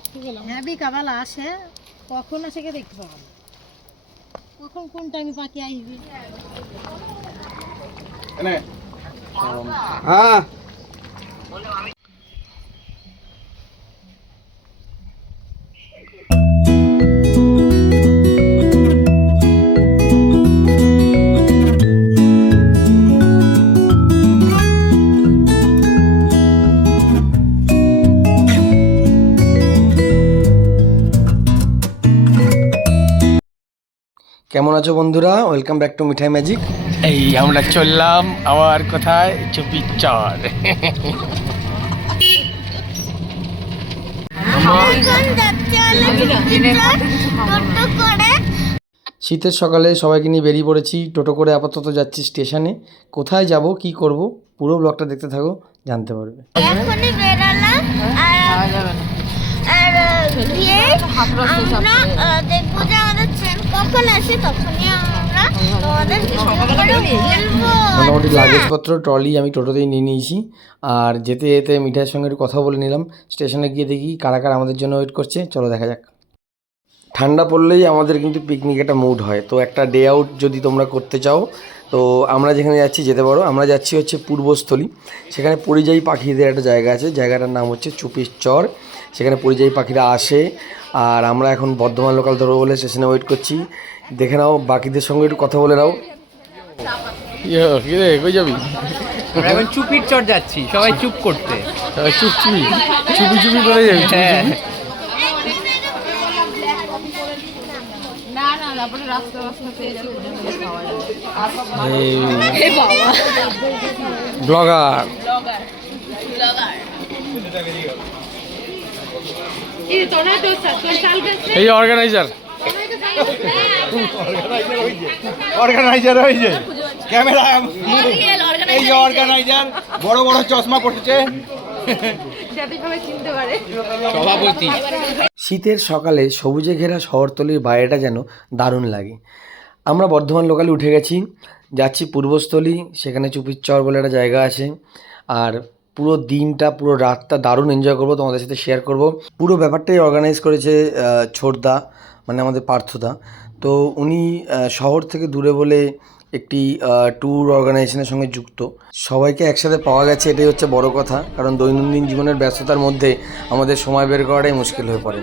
দেখতে গেলাম। হ্যাঁ বিকাবেলা আসে। কখন আসে কে দেখতে পাবো কখন কোন টাইমে পাখি আসবে? হ্যাঁ। কেমন আছো বন্ধুরা? Welcome back to Mithai magic এই আমরা চললাম আবার কোথায়? চুপি চর। শীতের সকালে সবাইকে নিয়ে বেরিয়ে পড়েছি। টোটো করে আপাতত যাচ্ছি স্টেশনে। কোথায় যাব কি করব পুরো ব্লগটা দেখতে থাকো জানতে পারবে। এখনই বেরালাম। আর আর আমরা দেখব যে তখনই আমরা তোমাদের মোটামুটি লাগেজপত্র ট্রলি আমি টোটোতেই নিয়ে নিয়েছি। আর যেতে যেতে মিঠাইয়ের সঙ্গে একটু কথা বলে নিলাম। স্টেশনে গিয়ে দেখি কারা কারা আমাদের জন্য ওয়েট করছে। চলো দেখা যাক। ঠান্ডা পড়লেই আমাদের কিন্তু পিকনিক একটা মুড হয়। তো একটা ডে আউট যদি তোমরা করতে চাও তো আমরা যেখানে যাচ্ছি যেতে পারো। আমরা যাচ্ছি হচ্ছে পূর্বস্থলী। সেখানে পরিযায়ী পাখিদের একটা জায়গা আছে। জায়গাটার নাম হচ্ছে চুপির চর। সেখানে পরিযায়ী পাখিরা আসে। আর আমরা এখন বর্ধমান লোকাল ধরবো বলে স্টেশনে ওয়েট করছি। দেখে নাও বাকিদের সঙ্গে একটু কথা বলে নাও। ইয়ে কি কই যাবি? এখন চুপির চর যাচ্ছি সবাই চুপ করতে। সবাই চুপ চুপি চুপি চুপি করে যাবি হ্যাঁ। ব্লগার। এই অর্গানাইজার অর্গানাইজার হয়েছে ক্যামেরা এই যে অর্গানাইজার বড় বড় চশমা পড়েছে। শীতের সকালে সবুজে ঘেরা শহরতলির বাইরেটা যেন দারুণ লাগে। আমরা বর্ধমান লোকালে উঠে গেছি যাচ্ছি পূর্বস্থলী সেখানে চুপির চর বলে একটা জায়গা আছে। আর পুরো দিনটা, পুরো রাতটা দারুণ এনজয় করব, তোমাদের সাথে শেয়ার করব। পুরো ব্যাপারটাই অর্গানাইজ করেছে ছোটদা মানে আমাদের পার্থদা। তো উনি শহর থেকে দূরে বলে একটি ট্যুর অর্গানাইজেশনের সঙ্গে যুক্ত। সবাইকে একসাথে পাওয়া গেছে, এটাই হচ্ছে বড় কথা। কারণ দৈনন্দিন জীবনের ব্যস্ততার মধ্যে আমাদের সময় বের করাটাই মুশকিল হয়ে পড়ে।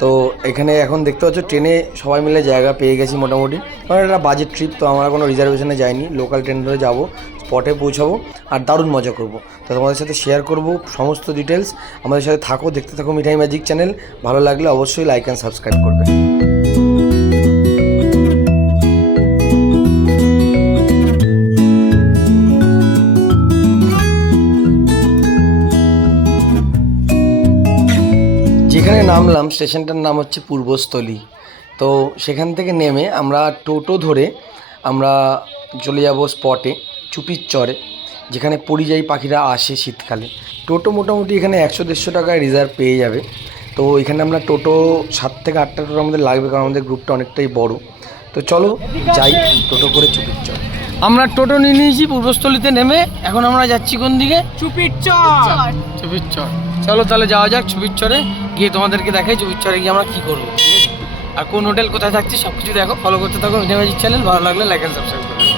তো এখানে এখন দেখতে পাচ্ছ, ট্রেনে সবাই মিলে জায়গা পেয়ে গেছি মোটামুটি। কারণ এটা বাজেট ট্রিপ তো আমরা কোনো রিজার্ভেশনে যাইনি। লোকাল ট্রেন ধরে যাব। স্পটে পৌঁছাবো আর দারুণ মজা করব। তো তোমাদের সাথে শেয়ার করব সমস্ত ডিটেলস আমাদের সাথে থাকো, দেখতে থাকো মিঠাই ম্যাজিক চ্যানেল ভালো লাগলে অবশ্যই লাইক অ্যান্ড সাবস্ক্রাইব করবে। যেখানে নামলাম, স্টেশনটার নাম হচ্ছে পূর্বস্থলী। তো সেখান থেকে নেমে আমরা টোটো ধরে আমরা চলে যাব স্পটে চুপির চরে যেখানে পরিযায়ী পাখিরা আসে শীতকালে। টোটো মোটামুটি এখানে একশো দেড়শো টাকায় রিজার্ভ পেয়ে যাবে। তো এখানে আমরা টোটো সাত থেকে আটটা টোটো আমাদের লাগবে কারণ আমাদের গ্রুপটা অনেকটাই বড়। তো চলো যাই টোটো করে চুপির চর। আমরা টোটো নিয়ে নিয়েছি পূর্বস্থলীতে নেমে এখন আমরা যাচ্ছি কোন দিকে? চুপির চর। চুপির চর। চলো তাহলে যাওয়া যাক চুপির চরে গিয়ে তোমাদেরকে দেখাই চুপির চরে গিয়ে আমরা কী করব ঠিক আছে? আর কোন হোটেল কোথায় থাকছি সব কিছু দেখো ফলো করতে থাকো মিডিয়া ম্যাজিক চ্যানেল ভালো লাগলে লাইক অ্যান্ড সাবস্ক্রাইব করবে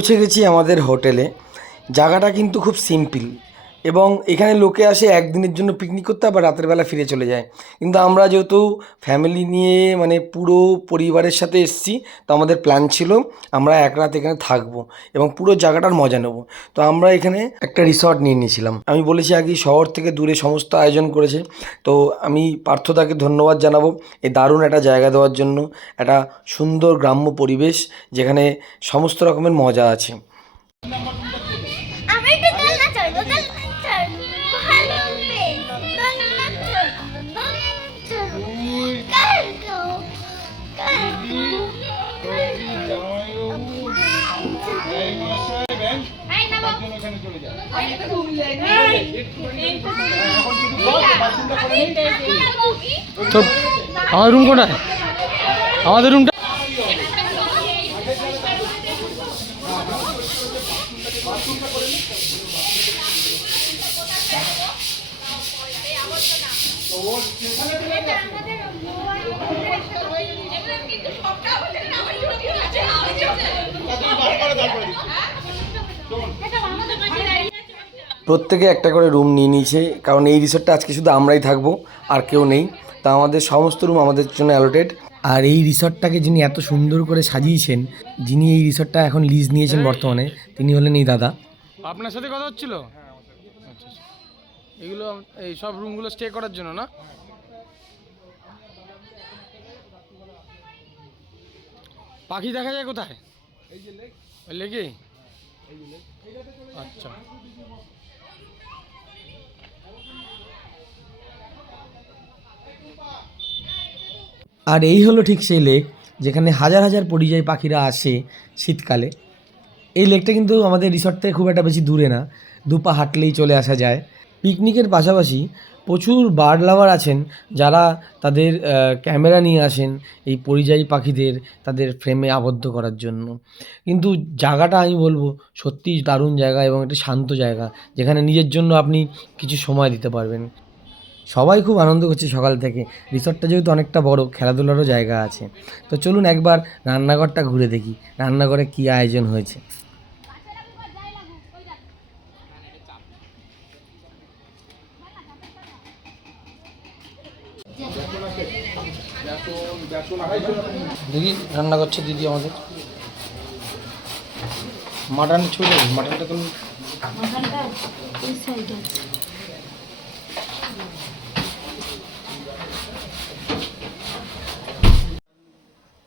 পৌঁছে গেছি আমাদের হোটেলে। জায়গাটা কিন্তু খুব সিম্পল এবং এখানে লোকে আসে একদিনের জন্য পিকনিক করতে, আবার রাতের বেলা ফিরে চলে যায়। কিন্তু আমরা যেহেতু ফ্যামিলি নিয়ে মানে পুরো পরিবারের সাথে এসেছি, তো আমাদের প্ল্যান ছিল আমরা এক রাত এখানে থাকব এবং পুরো জায়গাটার মজা নেব। তো আমরা এখানে একটা রিসর্ট নিয়ে নিয়েছিলাম। আমি বলেছি আগে শহর থেকে দূরে সমস্ত আয়োজন করেছে। তো আমি পার্থতাকে ধন্যবাদ জানাব এই দারুণ একটা জায়গা দেওয়ার জন্য, একটা সুন্দর গ্রাম্য পরিবেশ যেখানে সমস্ত রকমের মজা আছে। তো আমার রুম কোথায়? আমাদের রুমটা প্রত্যেকে একটা করে রুম নিয়ে নিয়েছে, কারণ এই রিসোর্টটা আজকে শুধু আমরাই থাকব, আর কেউ নেই। তা আমাদের সমস্ত রুম আমাদের জন্য অ্যালোটেড আর এই রিসর্টটাকে যিনি এত সুন্দর করে সাজিয়েছেন, যিনি এই রিসর্টটা এখন লিজ নিয়েছেন বর্তমানে, তিনি হলেন এই দাদা। আপনার সাথে কথা হচ্ছিল। এগুলো এই সব রুমগুলো স্টে করার জন্য না? পাখি দেখা যায় কোথায়? লেগে আচ্ছা। আর এই হলো ঠিক সেই লেক যেখানে হাজার হাজার পরিযায়ী পাখিরা আসে শীতকালে। এই লেকটা কিন্তু আমাদের রিসর্ট থেকে খুব একটা বেশি দূরে না। দুপা হাঁটলেই চলে আসা যায়। পিকনিকের পাশাপাশি প্রচুর বার্ড লাভার আছেন যারা তাদের ক্যামেরা নিয়ে আসেন এই পরিযায়ী পাখিদের তাদের ফ্রেমে আবদ্ধ করার জন্য। কিন্তু জায়গাটা আমি বলব সত্যিই দারুণ জায়গা এবং একটা শান্ত জায়গা, যেখানে নিজের জন্য আপনি কিছু সময় দিতে পারবেন। সবাই খুব আনন্দ করছে সকাল থেকে। রিসর্টটা যেহেতু অনেকটা বড়, খেলাধুলারও জায়গা আছে। তো চলুন একবার রান্নাঘরটা ঘুরে দেখি, রান্নাঘরে কী আয়োজন হয়েছে। দেখি রান্না করছে দিদি আমাদের। মাটন ছুটে মাটনটা তো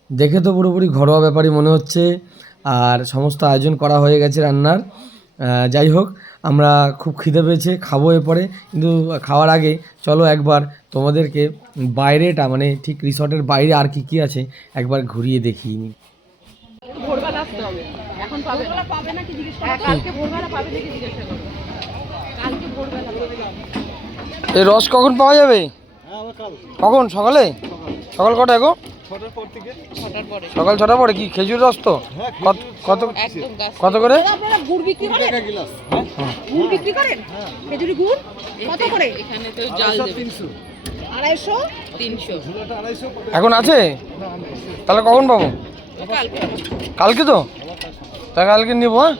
দেখে তো পুরোপুরি ঘরোয়া ব্যাপারই মনে হচ্ছে, আর সমস্ত আয়োজন করা হয়ে গেছে রান্নার। যাই হোক আমরা খুব খিদে পেয়েছে খাব এরপরে। কিন্তু খাওয়ার আগে চলো একবার তোমাদেরকে বাইরেটা মানে ঠিক রিসর্টের বাইরে আর কি কি আছে একবার ঘুরিয়ে দেখিয়ে নিই এই রস কখন পাওয়া যাবে? কখন? সকালে? সকাল। কটা গো? সকাল ছটার পরে কি? খেজুর রস তো? কত কত কত করে? আপনারা গুড় বিক্রি করেন? গুড় বিক্রি করেন? খেজুরি গুড়? কত করে? এখানে তো জাল আড়াইশো তিনশো। এখন আছে? তাহলে কখন পাবো? কালকে তো? তা কালকে নেব হ্যাঁ?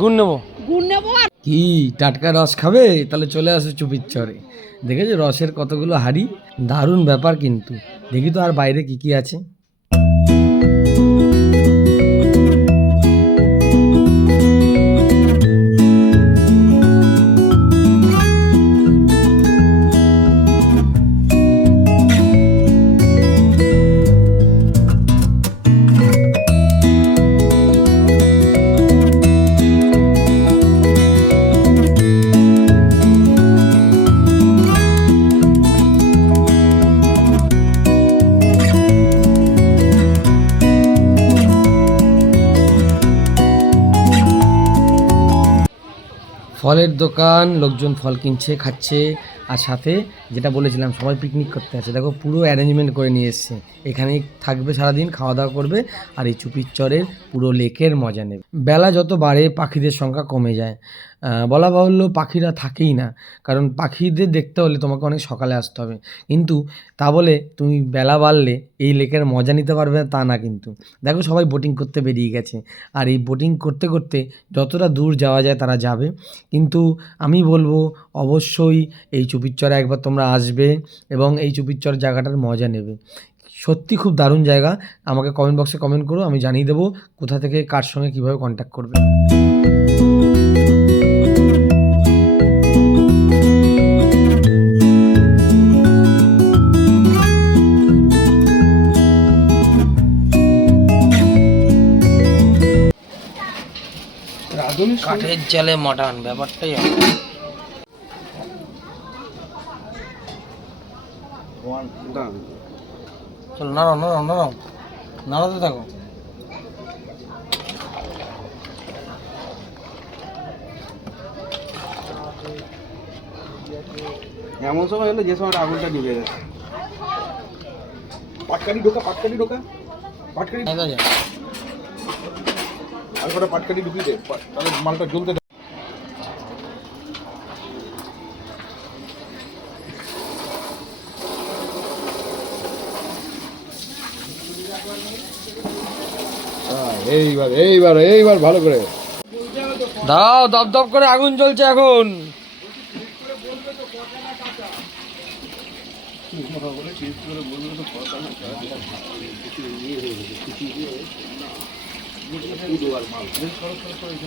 গুড় নেব। গুড় নেব আর কি, টাটকা রস খাবে? তাহলে চলে আসো চুপির চরে। দেখেছ রসের কতগুলো হাড়ি? দারুণ ব্যাপার কিন্তু। দেখি তো আর বাইরে কি কি আছে। ফলের দোকান লোকজন ফল কিনছে খাচ্ছে আর সাথে যেটা বলেছিলাম, সবাই পিকনিক করতে আছে দেখো, পুরো অ্যারেঞ্জমেন্ট করে নিয়ে এসছে। এখানেই থাকবে সারাদিন, খাওয়া দাওয়া করবে, আর এই চুপির চরের পুরো লেকের মজা নেবে। বেলা যত বাড়ে, পাখিদের সংখ্যা কমে যায়। বলা বাহুল্য পাখিরা থাকেই না, কারণ পাখিদের দেখতে হলে তোমাকে অনেক সকালে আসতে হবে। কিন্তু তা বলে তুমি বেলা বাড়লে এই লেকের মজা নিতে পারবে তা না কিন্তু। দেখো, সবাই বোটিং করতে বেরিয়ে গেছে। আর এই বোটিং করতে করতে যতটা দূর যাওয়া যায় তারা যাবে। কিন্তু আমি বলব, অবশ্যই এই চুপিরচরে একবার তোমরা আসবে এবং এই চুপিরচর জায়গাটার মজা নেবে। সত্যি খুব দারুণ জায়গা। আমাকে কমেন্ট বক্সে কমেন্ট করো আমি জানিয়ে দেবো কোথা থেকে কার সঙ্গে কীভাবে কন্ট্যাক্ট করবে। কাঠের জালে মাটন ব্যাপারটাই চলো নাড়াও নাড়াও নাড়াও। নাড়াতে থাকো। এমন সময় হলো যে সময় আগুনটা নিভে গেছে। পাটকারি ঢোকা পাটকারি ঢোকা। পাটকারি আর কটা পাটকারি ঢুকিয়ে দে পা- তাহলে মালটা জ্বলতে এইবার এইবার এইবার ভালো করে। দাও দপ দপ করে আগুন জ্বলছে এখন।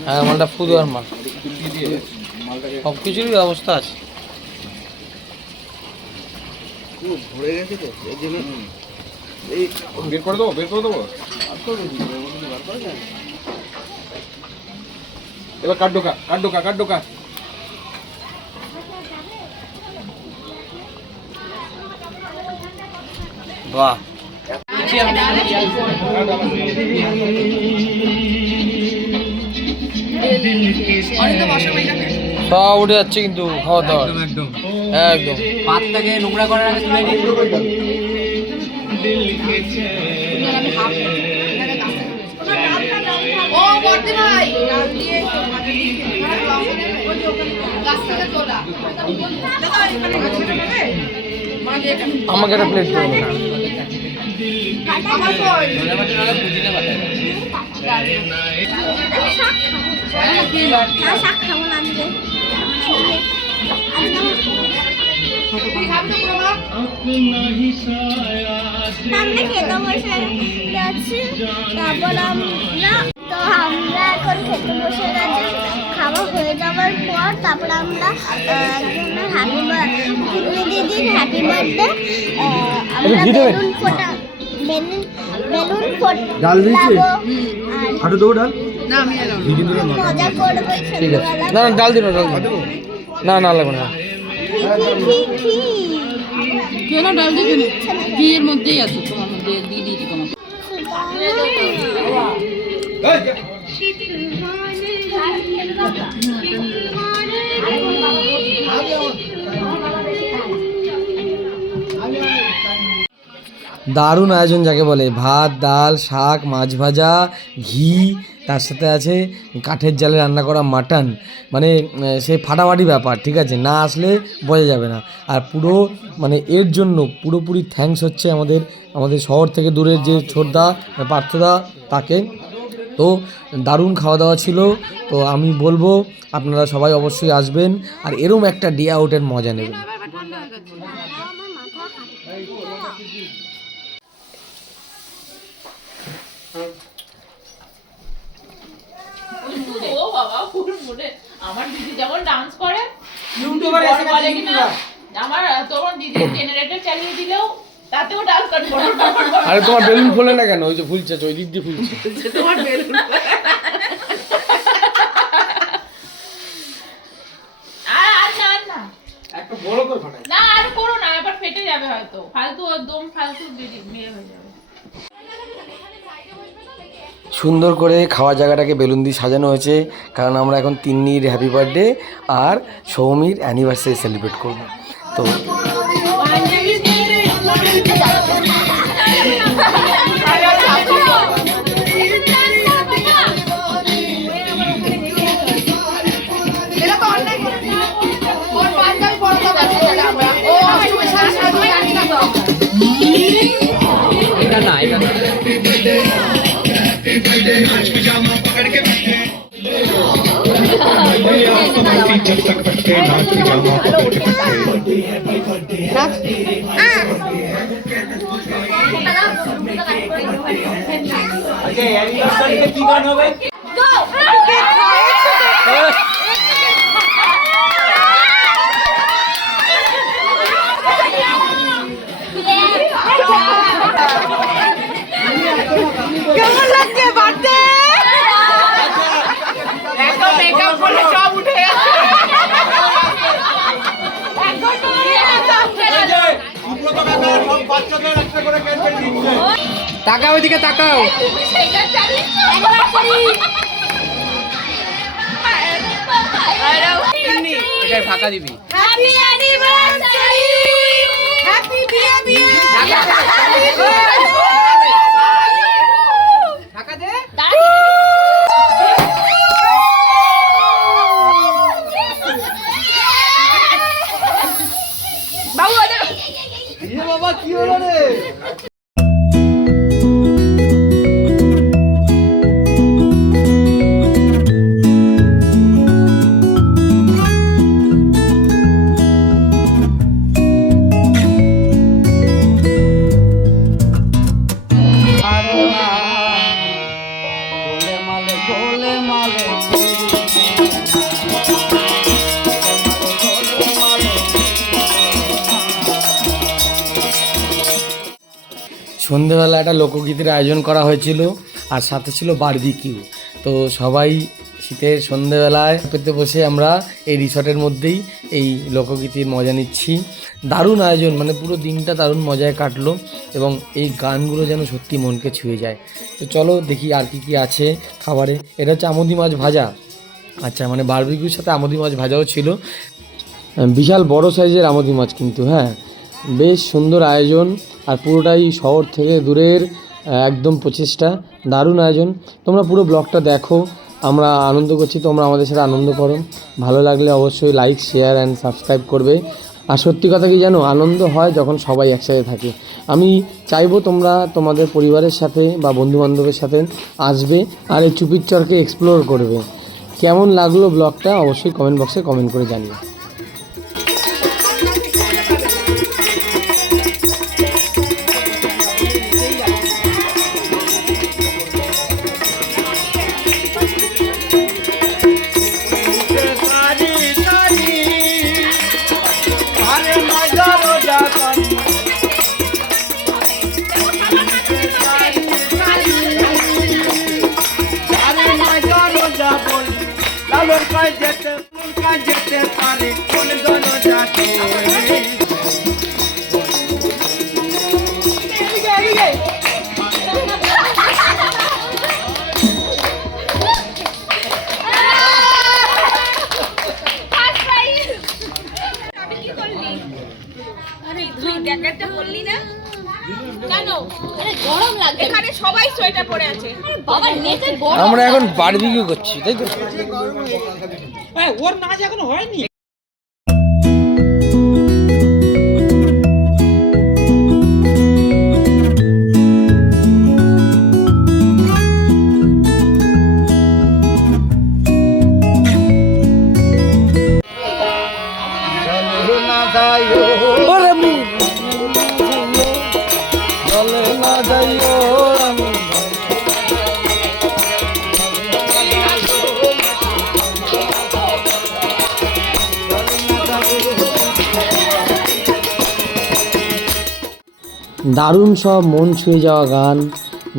হ্যাঁ মালটা ফুদ আর মাল। সব কিছুরই ব্যবস্থা আছে। ভরে গেছে তো এই জন্য এই বের করে দেবো বের করে দেবো? এবার কাঠ ঢোকা কাঠ ঢোকা কাঠ ঢোকা? বাহ। সব উঠে যাচ্ছে কিন্তু খাওয়া দাওয়া। একদম একদম। পাতটাকে নোংরা করার আগে তুলে নিই ও বর্দি ভাই ডাল দিয়ে গাছ থেকে তোলা দেখো এখানে গাছ থেকে নেবে? মাকে এখানে আমাকে একটা প্লেট দেবো আমার কই? শাক খাব না? সামনে খেতে বসে যাচ্ছি। তারপর আমরা তো আমরা এখন খেতে বসে গেছি। খাওয়া হয়ে যাওয়ার পর তারপর আমরা একজনের হ্যাপি বার্থডে দিদির হ্যাপি বার্থডে আমরা বেলুন ফোটা বেলুন বেলুন ফোটাবো হাঁটু দেবো ডাল? না আমি মজা করব ঠিক আছে। না না ডাল দিন ডাল দিন না না লাগবে না। কেন ঘিয়ের মধ্যেই আছে তোমার মধ্যে দিয়ে দিয়েছি দারুণ আয়োজন যাকে বলে ভাত, ডাল, শাক, মাছ ভাজা, ঘি তার সাথে আছে কাঠের জালে রান্না করা মাটন। মানে সেই ফাটাফাটি ব্যাপার, ঠিক আছে? না আসলে বোঝা যাবে না। আর পুরো মানে এর জন্য পুরোপুরি থ্যাঙ্কস হচ্ছে আমাদের আমাদের শহর থেকে দূরের যে ছোটদা পার্থদা, তাকে। তো, দারুণ খাওয়া দাওয়া ছিল। তো আমি বলব, আপনারা সবাই অবশ্যই আসবেন। আর এরম একটা ডে আউটের মজা নেবেন। ও বাবা পুরো মুড়ে আমার দিদি যেমন ডান্স করে ইউটিউবার বড় বলে কিনা আমার তখন দিদি জেনারেটর চালিয়ে দিলেও তাতেও ডান্স করে। আরে তোমার বেলুন ফোলে না কেন? ওই যে ফুলছে ওই দিক দিয়ে ফুলছে। তোমার বেলুন আর আর না আর না। একটা বড় করে ফাটাই। না আর করো না এবার ফেটে যাবে হয়তো। ফালতু একদম ফালতু বিড়ি মেয়ে হয়ে যাবে। সুন্দর করে খাওয়ার জায়গাটাকে বেলুন দিয়ে সাজানো হয়েছে, কারণ আমরা এখন তিন্নির হ্যাপি বার্থডে আর সৌমির অ্যানিভার্সারি সেলিব্রেট করব। তো এটা না। आज पजामा पकड़ के बैठे जब तक बैठे आज पजामा पकड़ के बैठे अच्छा यार ये सब की गाना भाई তাকাও ওইদিকে তাকাও। এটাই ফাঁকা দিবি। হ্যাপি একটা লোকগীতের আয়োজন করা হয়েছিল, আর সাথে ছিল বারবিকিউ তো সবাই শীতের সন্ধেবেলায় পেতে বসে আমরা এই রিসর্টের মধ্যেই এই লোকগীতির মজা নিচ্ছি। দারুণ আয়োজন মানে পুরো দিনটা দারুণ মজায় কাটলো এবং এই গানগুলো যেন সত্যি মনকে ছুঁয়ে যায়। তো চলো দেখি আর কি কি আছে খাবারে। এটা হচ্ছে আমদি মাছ ভাজা। আচ্ছা মানে বারবিকিউর সাথে আমদি মাছ ভাজাও ছিল। বিশাল বড় সাইজের আমদি মাছ কিন্তু হ্যাঁ। বেশ সুন্দর আয়োজন আর পুরোটাই শহর থেকে দূরের একদম প্রচেষ্টা। দারুণ আয়োজন। তোমরা পুরো ব্লগটা দেখো, আমরা আনন্দ করছি, তোমরা আমাদের সাথে আনন্দ করো। ভালো লাগলে অবশ্যই লাইক শেয়ার অ্যান্ড সাবস্ক্রাইব করবে। আর সত্যি কথা কি জানো, আনন্দ হয় যখন সবাই একসাথে থাকে। আমি চাইব তোমরা তোমাদের পরিবারের সাথে বা বন্ধু বান্ধবের সাথে আসবে আর এই চুপির চরকে এক্সপ্লোর করবে। কেমন লাগল ব্লগটা অবশ্যই কমেন্ট বক্সে কমেন্ট করে জানিও। আমরা এখন বারবিকিউ করছি তাই তো? ওরে দারুণ সব মন ছুঁয়ে যাওয়া গান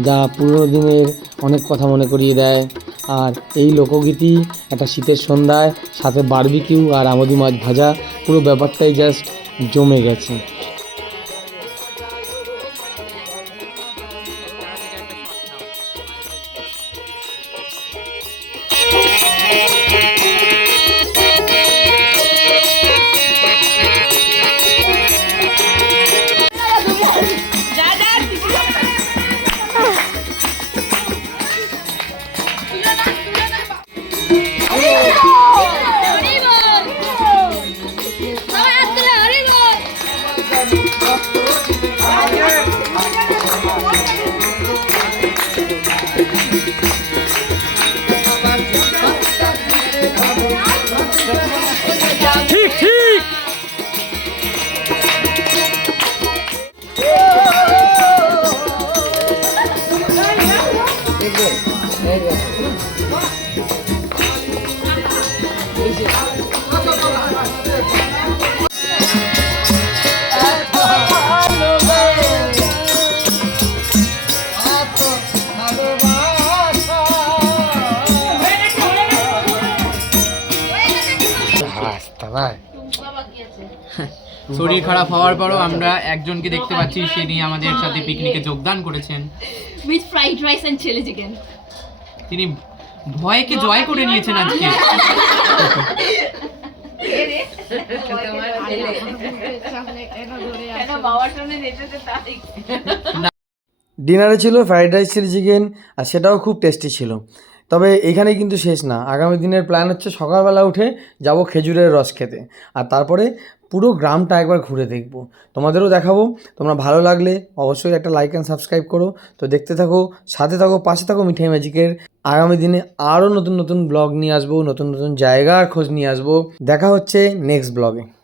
যা পুরনো দিনের অনেক কথা মনে করিয়ে দেয়। আর এই লোকগীতি একটা শীতের সন্ধ্যায়, সাথে বার্বিকিউ আর আমদি মাছ ভাজা, পুরো ব্যাপারটাই জাস্ট জমে গেছে। শরীর খারাপ হওয়ার পরও আমরা একজনকে দেখতে পাচ্ছি সে নিয়ে আমাদের সাথে পিকনিকে যোগদান করেছেন। With fried rice and chilli chicken তিনি ভয়কে জয় করে নিয়েছেন আজকে। ডিনারে ছিল ফ্রাইড রাইস চিলি চিকেন আর সেটাও খুব টেস্টি ছিল। তবে এখানেই কিন্তু শেষ না। আগামী দিনের প্ল্যান হচ্ছে সকালবেলা উঠে যাব খেজুরের রস খেতে। আর তারপরে পুরো গ্রামটা একবার ঘুরে দেখব। তোমাদেরও দেখাবো। তোমরা ভালো লাগলে অবশ্যই একটা লাইক অ্যান্ড সাবস্ক্রাইব করো। তো দেখতে থাকো, সাথে থাকো, পাশে থাকো মিঠাই ম্যাজিকের। আগামী দিনে আরও নতুন নতুন ব্লগ নিয়ে আসব, নতুন নতুন জায়গার খোঁজ নিয়ে আসব। দেখা হচ্ছে নেক্সট ব্লগে